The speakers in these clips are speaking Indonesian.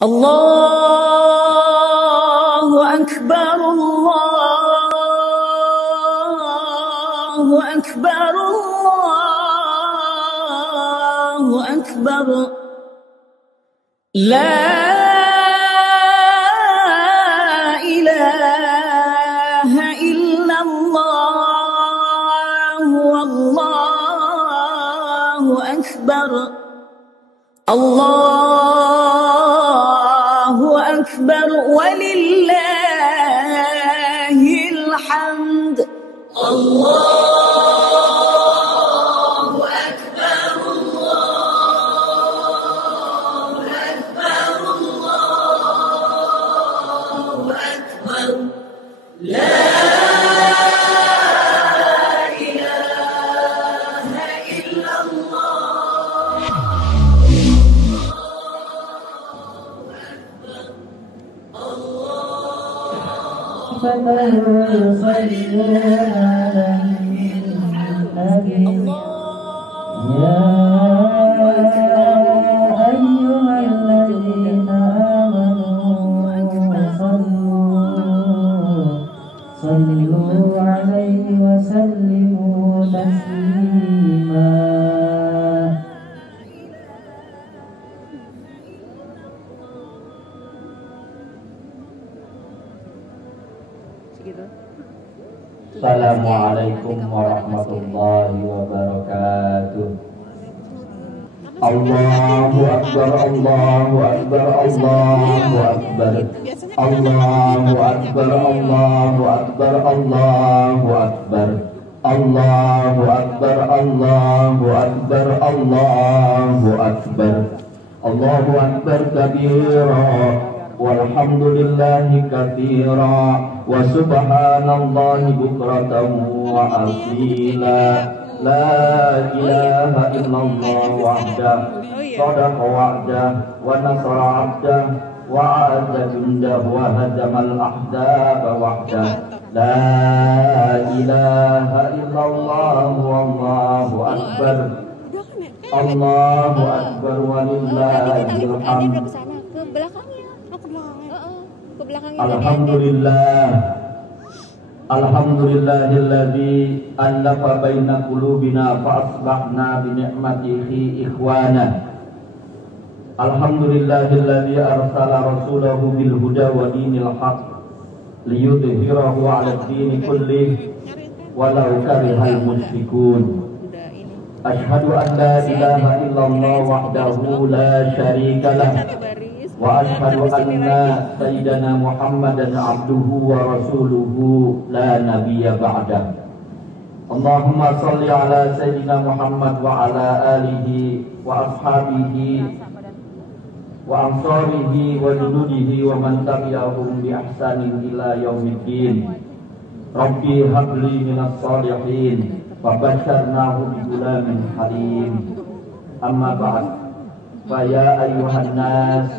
Allahu Akbar, Allahu Akbar, Allahu Akbar. La ilaha illallah, Allahu Akbar. Allahu Akbar walillahil hamd. Allahu Akbar, Allahu Akbar, Allahu Akbar. La ilaha illallah. صلوا عليه وسلموا تسليما. Assalamualaikum warahmatullahi wabarakatuh. Allahu Akbar, Allahu Akbar, Allahu Akbar. Allahu Akbar, Allahu Akbar, Allahu Akbar. Allahu Akbar, Allahu Akbar, Allahu Akbar. Allahu Akbar kabira, walhamdulillahi katsira, wa subhanallahi bukratan wa asila. La ilaha illallah wahdah, sadaqa wa'dah, wa nasara 'abdah, wa 'azza jundah, wa hadamal ahzaba wahdah. La ilaha illallah wallahu akbar. Allahu akbar walillahil hamd. Ke belakangnya. Oh, ke belakangnya. Ke belakangnya. Alhamdulillah. Alhamdulillahilladzi allafa baina qulubina fa asbahna bi ni'matihi ikhwana. Alhamdulillahilladzi arsala rasulahu bil huda wa dinil haqq liyudhhirahu 'ala ad-din kullih walau karihal musyrikun. Asyhadu an la ilaha illallah wahdahu la syarika lah, wa asyhadu anna sayyidana Muhammadan abduhu wa rasuluhu la nabiyya ba'dah. Allahumma salli ala sayyidina Muhammad wa ala alihi wa ashabihi wa ansarihi wa junudihi wa man tabi'ahum bi ihsanin ila yaumiddin. Rabbi habli minas salihin wa basyarnahu bi gulamin halim. Amma ba'd, fa ya ayyuhan nas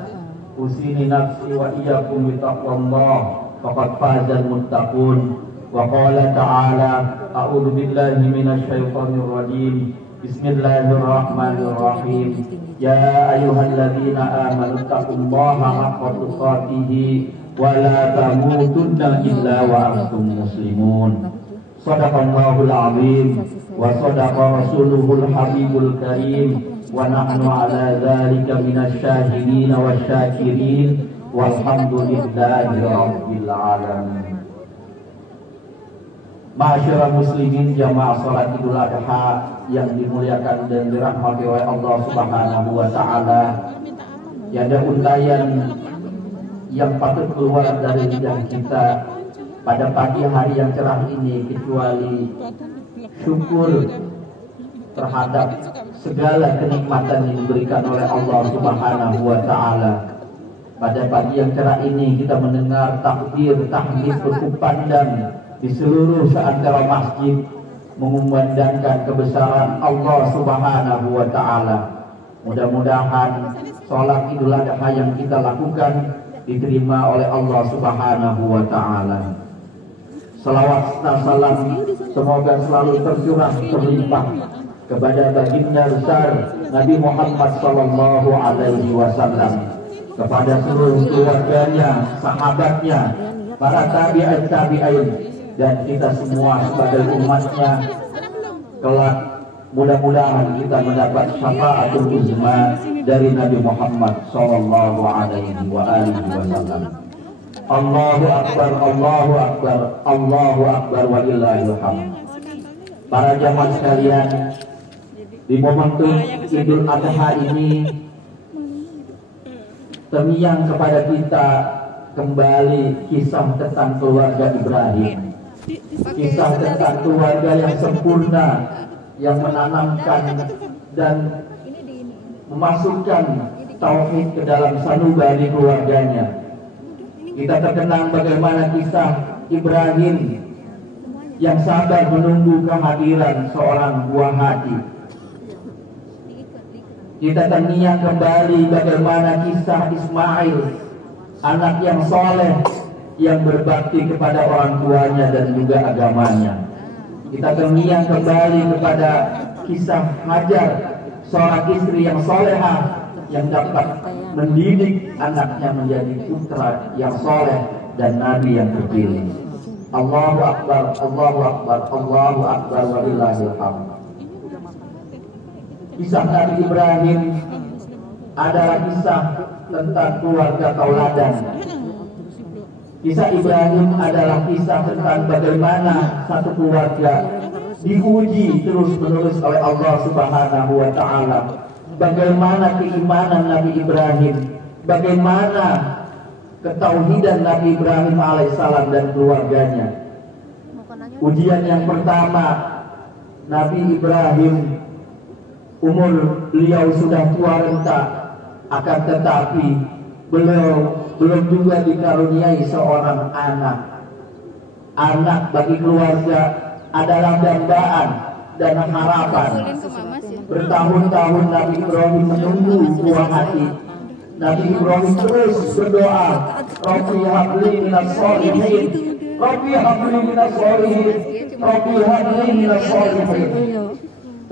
usini nafsi wa iyyakum bi taqwallah faqad fazal muttaqun. Wa qala ta'ala a'udzu billahi minasy syaithanir rajim. Bismillahirrahmanirrahim. Ya ayyuhalladzina amanu taqullaha haqqa tuqatih wa la tamutunna illa wa antum muslimun. Shadaqallahul azim wa shadaqa rasuluhul habibul karim. Wa nahnu ala dzalika minasyahidin wasyakirin walhamdulillahi rabbil alamin. Ma'asyiral muslimin jamaah salat Idul Adha yang dimuliakan dan dirahmati oleh Allah Subhanahu wa taala. Tiada untayan yang patut keluar dari lidah kita pada pagi hari yang cerah ini kecuali syukur terhadap segala kenikmatan yang diberikan oleh Allah Subhanahu wa taala. Pada pagi yang cerah ini kita mendengar takbir tahmid berkumandang di seluruh seantero masjid mengumandangkan kebesaran Allah Subhanahu wa taala. Mudah-mudahan salat Idul Adha yang kita lakukan diterima oleh Allah Subhanahu wa taala. Salawat dan salam semoga selalu tercurah terlimpah kepada baginda besar Nabi Muhammad sallallahu alaihi wasallam, kepada seluruh keluarganya, sahabatnya, para tabi'in dan kita semua sebagai umatnya. Kelak mudah-mudahan kita mendapat syafaatul uzma dari Nabi Muhammad sallallahu alaihi wasallam. Allahu akbar, Allahu akbar, Allahu akbar walillahil hamd. Para jamaah sekalian, di momentum Idul Adha ini terngiang kepada kita kembali kisah tentang keluarga Ibrahim, kisah tentang keluarga yang sempurna, yang menanamkan dan memasukkan tauhid ke dalam sanubari keluarganya. Kita terkenang bagaimana kisah Ibrahim yang sabar menunggu kehadiran seorang buah hati. Kita terngiang kembali bagaimana kisah Ismail, anak yang soleh, yang berbakti kepada orang tuanya dan juga agamanya. Kita terngiang kembali kepada kisah Hajar, seorang istri yang solehah, yang dapat mendidik anaknya menjadi putra yang soleh dan nabi yang terpilih. Allahu akbar, Allahu akbar, Allahu akbar walillahil hamd. Kisah Nabi Ibrahim adalah kisah tentang keluarga tauladan. Kisah Ibrahim adalah kisah tentang bagaimana satu keluarga diuji terus-menerus oleh Allah Subhanahu wa taala. Bagaimana keimanan Nabi Ibrahim, bagaimana ketauhidan Nabi Ibrahim alaihissalam dan keluarganya. Ujian yang pertama, Nabi Ibrahim umur beliau sudah tua renta, akan tetapi beliau belum juga dikaruniai seorang anak. Anak bagi keluarga adalah dambaan dan harapan. Bertahun-tahun Nabi Ibrahim menunggu buah hati. Nabi Ibrahim terus berdoa, Rabbi habli minas sholihin, Rabbi habli minas sholihin, Rabbi habli minas sholihin.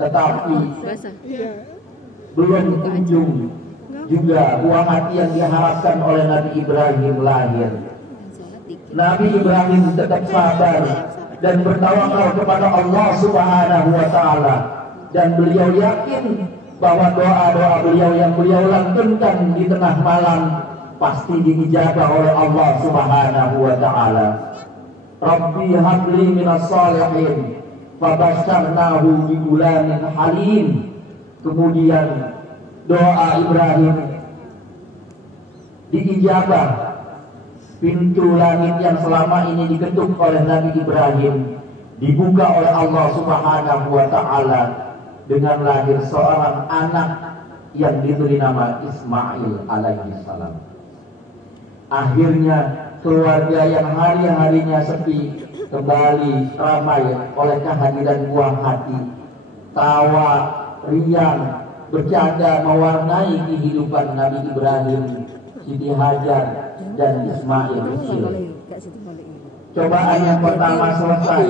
Tetapi belum kunjung juga buah hati yang diharapkan oleh Nabi Ibrahim lahir. Nabi Ibrahim tetap sabar dan bertawakal kepada Allah Subhanahu wa taala, dan beliau yakin bahwa doa-doa beliau yang beliau lantunkan di tengah malam pasti diijabah oleh Allah Subhanahu wa taala. Rabbi habli minas sholihin fabasyarnahu bi gulamin halim. Kemudian doa Ibrahim diijabah. Pintu langit yang selama ini diketuk oleh Nabi Ibrahim dibuka oleh Allah Subhanahu wa taala dengan lahir seorang anak yang diberi nama Ismail alaihi salam. Akhirnya keluarga yang hari-harinya sepi kembali ramai oleh kehadiran buah hati. Tawa, riang, bercanda mewarnai kehidupan Nabi Ibrahim, Siti Hajar dan Ismail kecil. Cobaan yang pertama selesai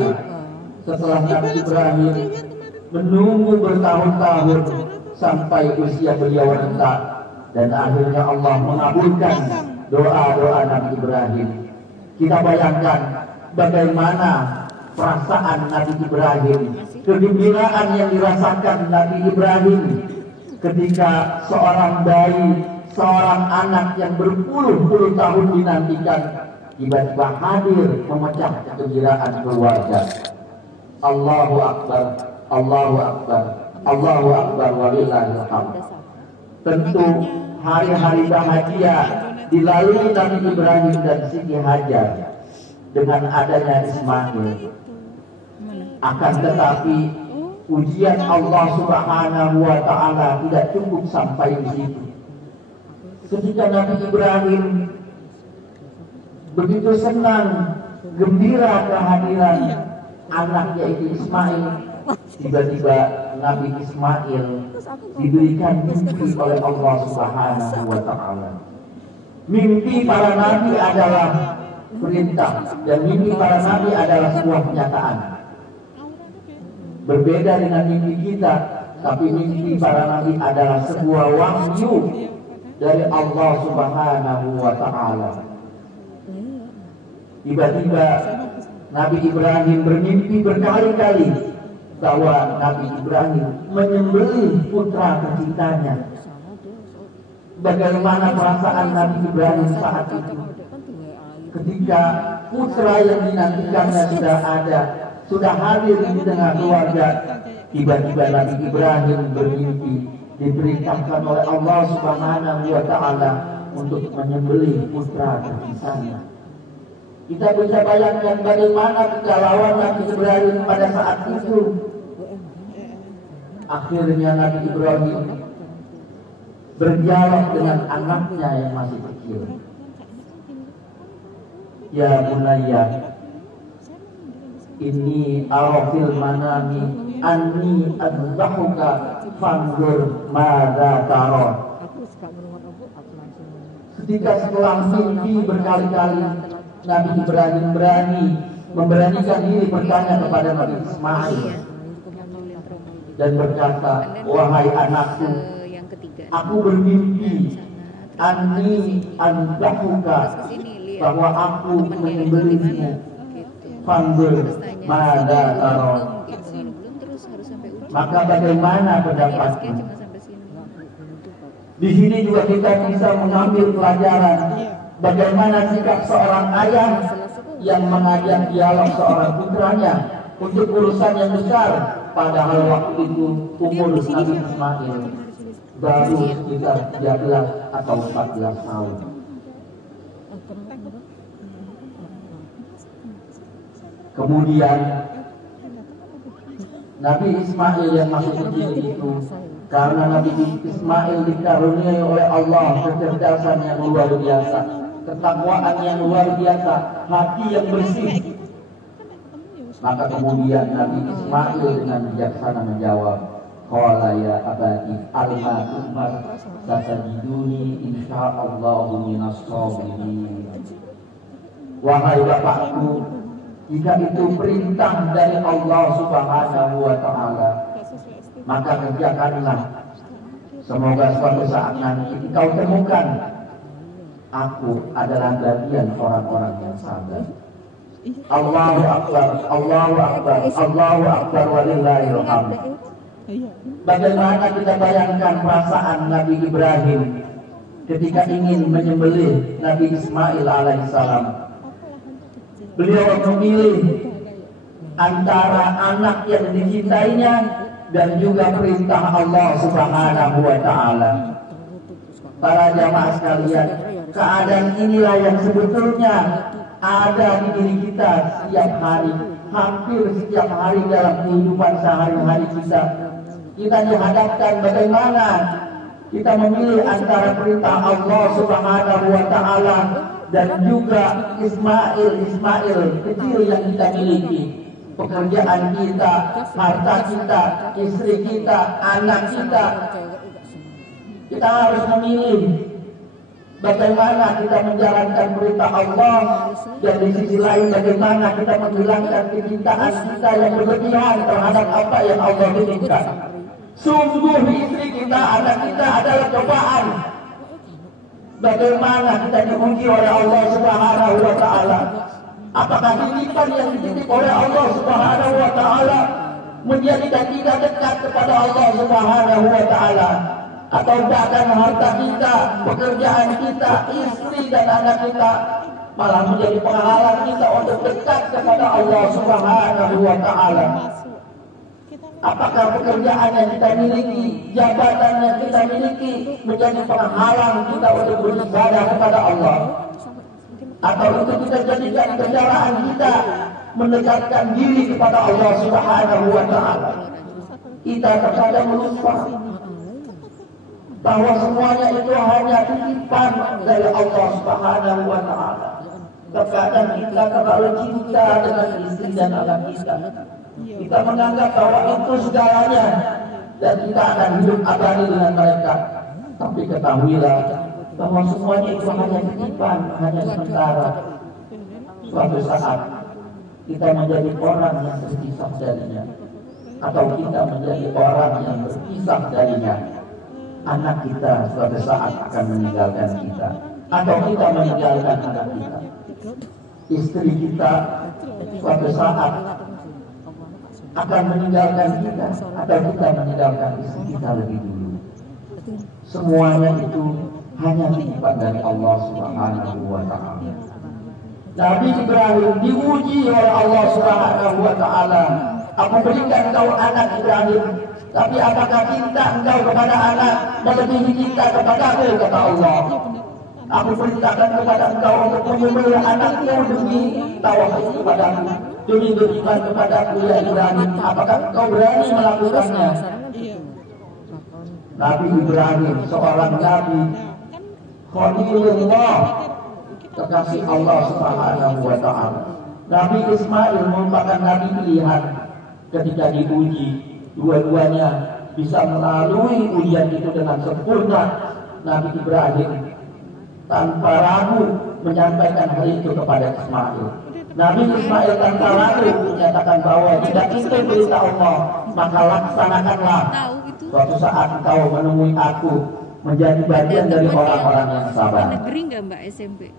setelah Nabi Ibrahim menunggu bertahun-tahun sampai usia beliau renta, dan akhirnya Allah mengabulkan doa-doa Nabi Ibrahim. Kita bayangkan bagaimana perasaan Nabi Ibrahim, kegembiraan yang dirasakan Nabi Ibrahim ketika seorang bayi, seorang anak yang berpuluh-puluh tahun dinantikan tiba-tiba hadir memecah kegembiraan keluarga. Allahu akbar, Allahu akbar, Allahu akbar walillahil hamd. Tentu hari-hari bahagia dilalui Nabi Ibrahim dan Siti Hajar dengan adanya Ismail. Akan tetapi ujian Allah Subhanahu wa taala tidak cukup sampai di situ. Ketika Nabi Ibrahim begitu senang, gembira kehadiran anak yaitu Ismail, tiba-tiba Nabi Ismail diberikan mimpi oleh Allah Subhanahu wa taala. Mimpi para nabi adalah perintah, dan mimpi para nabi adalah sebuah kenyataan. Berbeda dengan mimpi kita, tapi mimpi para nabi adalah sebuah wahyu dari Allah Subhanahu wa Ta'ala. Tiba-tiba Nabi Ibrahim bermimpi berkali-kali bahwa Nabi Ibrahim menyembelih putra tercintanya. Bagaimana perasaan Nabi Ibrahim saat itu ketika putra yang dinantikannya sudah ada, sudah hadir di tengah keluarga. Tiba-tiba Nabi Ibrahim bermimpi diperintahkan oleh Allah Subhanahu wa Ta'ala untuk menyembelih putra tercintanya. Kita bisa bayangkan bagaimana kegalauan Nabi Ibrahim pada saat itu. Akhirnya Nabi Ibrahim berdialog dengan anaknya yang masih kecil. Ya bunayya, inni arafil manami anni adzbahuka fanzur madza tara. Ketika setelah mimpi berkali-kali, Nabi Ibrahim memberanikan diri bertanya kepada Nabi Ismail dan berkata, wahai anakku, aku bermimpi anni adzbahuka, bahwa aku menyembelihmu, fanzur madza tara. Maka bagaimana pendapatmu? Di sini juga kita bisa mengambil pelajaran bagaimana sikap seorang ayah yang mengajak dialog seorang putranya untuk urusan yang besar, padahal waktu itu umur Nabi Ismail baru sekitar 13 atau 14 tahun. Kemudian Nabi Ismail yang masih kecil itu, karena Nabi Ismail dikaruniai oleh Allah kecerdasan yang luar biasa, ketakwaan yang luar biasa, hati yang bersih, maka kemudian Nabi Ismail dengan bijaksana menjawab, qala ya abati alma tu'mar satajiduni insyaallahu minas shabirin. Wahai bapakku, jika itu perintah dari Allah Subhanahu wa Ta'ala, maka kerjakanlah. Semoga suatu saat nanti kau temukan aku adalah bagian orang-orang yang sabar. Allahu Akbar, Allahu Akbar, Allahu Akbar walillahil hamd. Bagaimana kita bayangkan perasaan Nabi Ibrahim ketika ingin menyembelih Nabi Ismail alaihissalam. Beliau memilih antara anak yang dicintainya dan juga perintah Allah Subhanahu wa Ta'ala. Para jamaah sekalian, keadaan inilah yang sebetulnya ada di diri kita setiap hari, hampir setiap hari dalam kehidupan sehari-hari kita. Kita dihadapkan bagaimana kita memilih antara perintah Allah Subhanahu wa Ta'ala dan juga Ismail kecil yang kita miliki, pekerjaan kita, harta kita, istri kita, anak kita. Kita harus memilih bagaimana kita menjalankan perintah Allah, dan di sisi lain bagaimana kita menghilangkan kecintaan kita yang berlebihan terhadap apa yang Allah inginkan. Sungguh istri kita, anak kita adalah cobaan. Bagaimana kita diuji oleh Allah Subhanahu wa Ta'ala? Apakah titipan yang dititip oleh Allah Subhanahu wa Ta'ala menjadikan kita dekat kepada Allah Subhanahu wa Ta'ala, atau bahkan harta kita, pekerjaan kita, istri dan anak kita malah menjadi penghalang kita untuk dekat kepada Allah Subhanahu wa Ta'ala? Apakah pekerjaan yang kita miliki, jabatan yang kita miliki menjadi penghalang kita untuk beribadah kepada Allah? Atau untuk kita jadikan kendaraan kita mendekatkan diri kepada Allah Subhanahu wa Ta'ala? Kita terkadang lupa bahwa semuanya itu hanya titipan dari Allah Subhanahu wa Ta'ala. Terkadang kita terlalu cinta dengan istri dan anak kita. Kita menganggap bahwa itu segalanya dan kita akan hidup abadi dengan mereka. Tapi ketahuilah bahwa semuanya itu hanya titipan, hanya sementara. Suatu saat kita menjadi orang yang terpisah darinya, atau kita menjadi orang yang berpisah darinya. anak kita suatu saat akan meninggalkan kita, atau kita meninggalkan anak kita. Istri kita suatu saat akan meninggalkan kita, atau kita meninggalkan istri kita lebih dulu. Semuanya itu hanya titipan dari Allah Subhanahu wa Ta'ala. Nabi Ibrahim diuji oleh Allah Subhanahu wa Ta'ala. Aku berikan engkau anak Ibrahim, tapi apakah cinta engkau kepada anak melebihi cinta kepadaku, kata Allah. Aku perintahkan kepada engkau untuk menyembelih anakmu demi tauhid kepadaku, demi beriman kepadaku ya Ibrahim. Apakah engkau berani melakukannya? Nabi Ibrahim seorang nabi Khalilullah, kekasih Allah Subhanahu wa Ta'ala. Nabi Ismail merupakan nabi pilihan. Ketika diuji, dua-duanya bisa melalui ujian itu dengan sempurna. Nabi Ibrahim tanpa ragu menyampaikan hal itu kepada Ismail. Nabi Ismail tanpa ragu menyatakan bahwa tidak itu perintah Allah, maka laksanakanlah. Suatu saat engkau menemui aku, menjadi bagian dari orang-orang yang sabar. Negeri nggak Mbak SMP?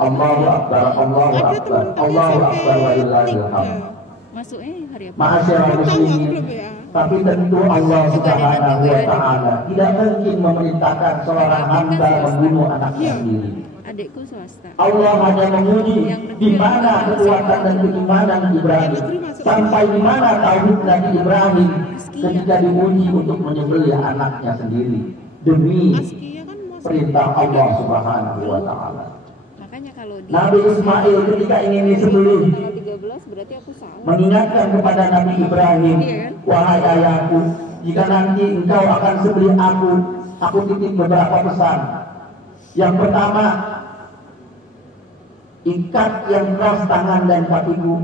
Allahu Akbar, Allahu Akbar, Allahu Akbar, walillahil hamd. Masuknya hari apa? Ma'asyiral muslimin, tapi tentu Allah Subhanahu wa Ta'ala tidak mungkin memerintahkan seorang hamba membunuh anaknya sendiri. Adikku swasta. Allah hanya menguji di mana kekuatan dan keimanan Ibrahim, sampai di mana tauhid Nabi Ibrahim ketika diuji untuk menyembelih anaknya sendiri demi perintah Allah Subhanahu wa Ta'ala. Makanya kalau Nabi Ismail ketika ingin disembelih 13 berarti aku salah. mengingatkan kepada Nabi Ibrahim, wahai ayahku, jika nanti engkau akan sembelih aku titip beberapa pesan. Yang pertama, ikat yang keras tangan dan kakiku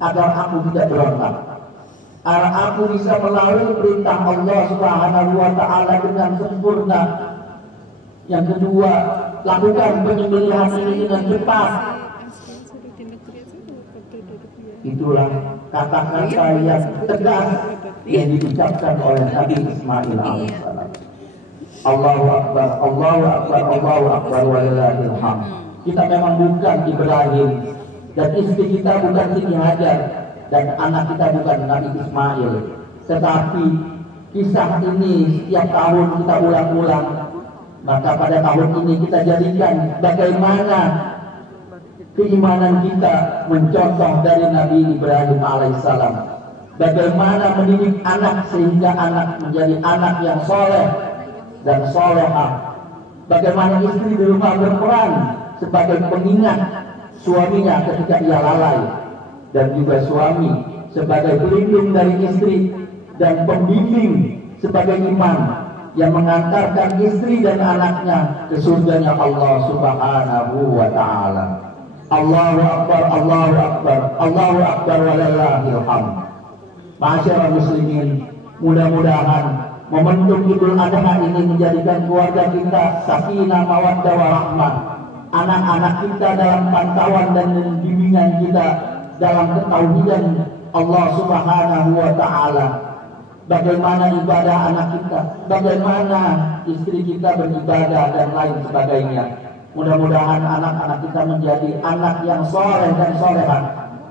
agar aku tidak berontak, agar aku bisa melalui perintah Allah Subhanahu wa Ta'ala dengan sempurna. Yang kedua, lakukan penyembelihan ini dengan cepat. Itulah kata-kata yang tegas yang diucapkan oleh Nabi Ismail alaihissalam. Allahu Akbar, Allahu Akbar, Allahu Akbar, walillahil hamd. Kita memang bukan Ibrahim, dan istri kita bukan Siti Hajar, dan anak kita bukan Nabi Ismail. Tetapi kisah ini setiap tahun kita ulang-ulang. Maka pada tahun ini kita jadikan bagaimana keimanan kita mencontoh dari Nabi Ibrahim alaihissalam. Bagaimana mendidik anak sehingga anak menjadi anak yang soleh dan solehah. Bagaimana istri di rumah berperan sebagai pengingat suaminya ketika ia lalai, dan juga suami sebagai pelindung dari istri dan pembimbing sebagai imam yang mengantarkan istri dan anaknya ke surganya Allah Subhanahu wa Ta'ala. Allahu Akbar, Allahu Akbar, Allahu Akbar, walillahil hamd. Ma'asyiral muslimin, mudah-mudahan momentum Idul Adha ini menjadikan keluarga kita sakinah, mawaddah, warahmah. Anak-anak kita dalam pantauan dan bimbingan kita dalam ketauhidan Allah Subhanahu wa Ta'ala. Bagaimana ibadah anak kita, bagaimana istri kita beribadah dan lain sebagainya. Mudah-mudahan anak-anak kita menjadi anak yang soleh dan solehah,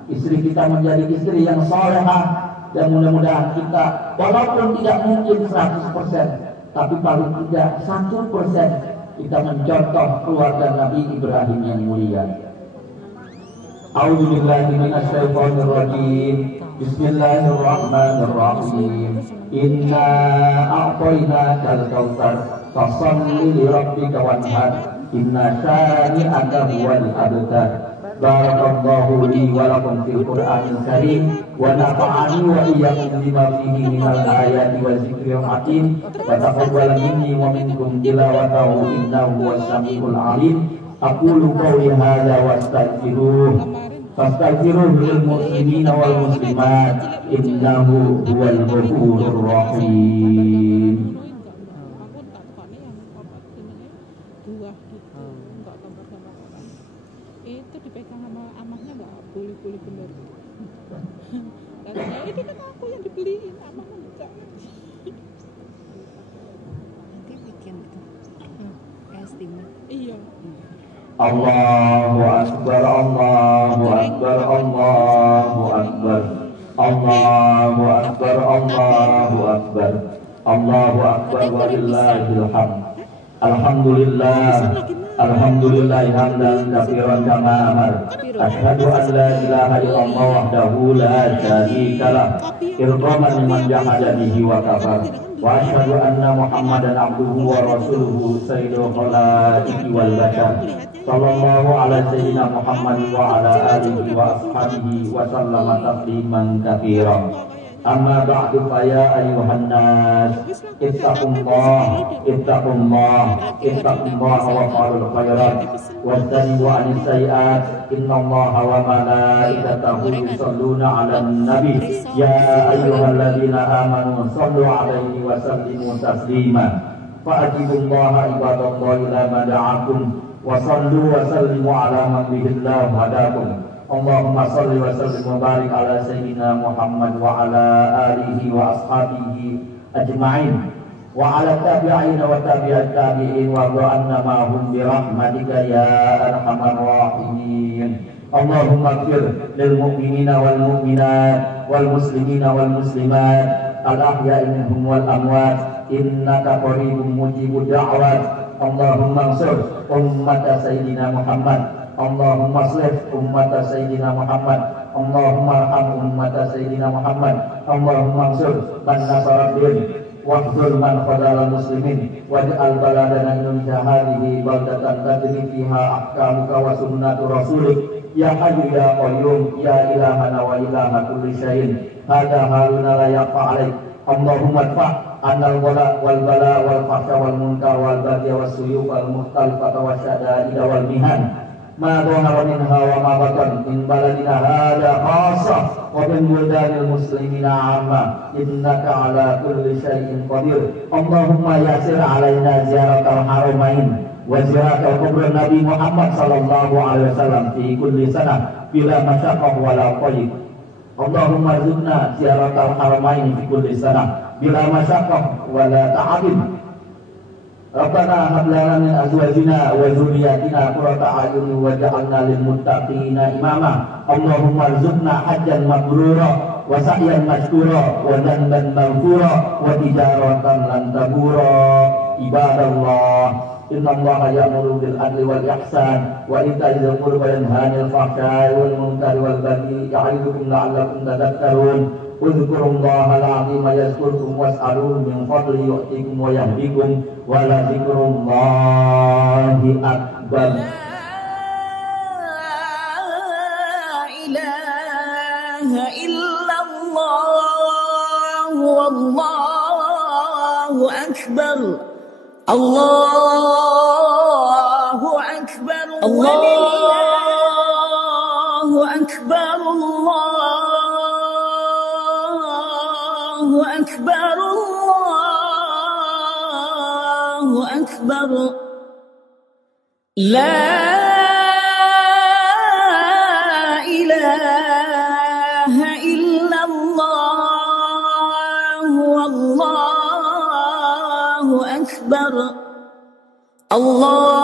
istri kita menjadi istri yang solehah, dan mudah-mudahan kita walaupun tidak mungkin 100%, tapi paling tidak 1% kita mencontoh keluarga Nabi Ibrahim yang mulia. A'udzubillahi minasyaitonirrajim. Bismillahirrahmanirrahim. Inna a'tainakal kautsar fasholli li rabbika wanhar. Inna syani'aka huwal abtar. Barakallahu li wa lakum fil Qur'anil Karim wa nafa'ani wa iyyakum bima fihi minal ayati wa dzikril hakim wa taqabbal minni wa minkum tilawatahu innahu was-sami'ul 'alim. Aqulu qawli hadza wastaghfiruh fastaghfiruh lil muslimina wal muslimat innahu huwal ghafurur rahim. Itu dipegang sama amahnya nggak boleh bener. Katanya itu kan aku yang dibeliin, amahnya enggak. postingnya. Iya. Allahu Akbar, Allahu Akbar, Allahu Akbar, Allahu Akbar, Allahu Akbar, Allahu Akbar, walillahil hamd. Alhamdulillah, alhamdulillah hamdan katsiran kama amar. Asyhadu an la ilaha illallah wahdahu la syarika lah, irhaman liman jahada bihi wa kafar. Wa asyhadu anna Muhammadan abduhu wa rasuluhu sayyidul khalaiqi wal bashar. Sallallahu ala sayyidina Muhammad wa ala alihi wa ashabihi wa sallama tasliman katsiran. Amma ba'du fa ya ayyuhan nas ittaqullah wa fa'alul khairat wastanibu 'anis sayyi'at innallaha wa malaikatahu yusholluna 'alan nabi ya ayyuhalladzina amanu shallu 'alaihi wa sallimu taslima fa ajibullaha ibadallahi lama da'akum wa sallu wa sallimu 'ala man bihillahu hadakum. Allahumma salli wa sallim wa barik ala sayyidina Muhammad wa ala alihi wa ashabihi ajma'in wa ala tabi'in wa tabi'at tabi'in wa anna ma'hum bi rahmatika ya arhamar rahimin. Allahumma ighfir lil mu'minina wal mu'minat wal muslimina wal muslimat al ahya'i minhum wal amwat innaka qaribun mujibud da'wat. Allahumma ansur ummat sayyidina Muhammad. Allahumma aslih ummata sayyidina Muhammad. Allahumma arham ummata sayyidina Muhammad. Allahumma ansur man nasara din wahdul man khadala muslimin waj'al baladana Indonesia hadhihi baldatan tajri fiha ahkamuka wa sunnatu rasulik ya hayyu ya qayyum ya ilahana wa ilaha kulli syai'in hada haluna la yaqfa alaik. Allahumma adfa' annal wala wal bala wal fahsya wal munkar wal baghi was suyuf wal mukhtalifata wasyada'ida wal mihan ma dhahara minha wa ma batan min baladina hada khassah wa min buldanil muslimina amma innaka ala kulli syai'in qadir. Allahumma yassir alaina ziyaratal haramain wa ziyaratal kubur Nabi Muhammad sallallahu alaihi wasallam fi kulli sanah bila masyaqqah wala qayb. Allahumma zidna ziyaratal haramain fi kulli sanah bila masyaqqah wala ta'ab. Rabbana hab lana min azwajina wa dzurriyyatina qurrata a'yun waj'alna lil muttaqina imama. Allahumma rzuqna hajjan mabrura wa sa'yan mashkura wa jannan maghfura wa tijaratan lan tabura. Ibadallah, innallaha ya'muru bil adli wal ihsan wa ita'i dzil qurba wa yanha 'anil fahsya'i wal munkari wal baghi ya'idukum la'allakum tadhakkarun. Udhkurullaha al-'azima yazkurkum was'aluhu min fadli yu'tikum wa yahdikum wa la dzikrullahi akbar. La ilaha illallah wallahu akbar. Allahu akbar. Allahu akbar. Allahu akbar. Allahu akbar. La ilaha illallah wallahu akbar. Allahu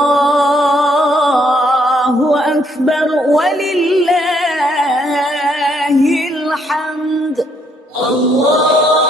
akbar walillahil hamd. Allah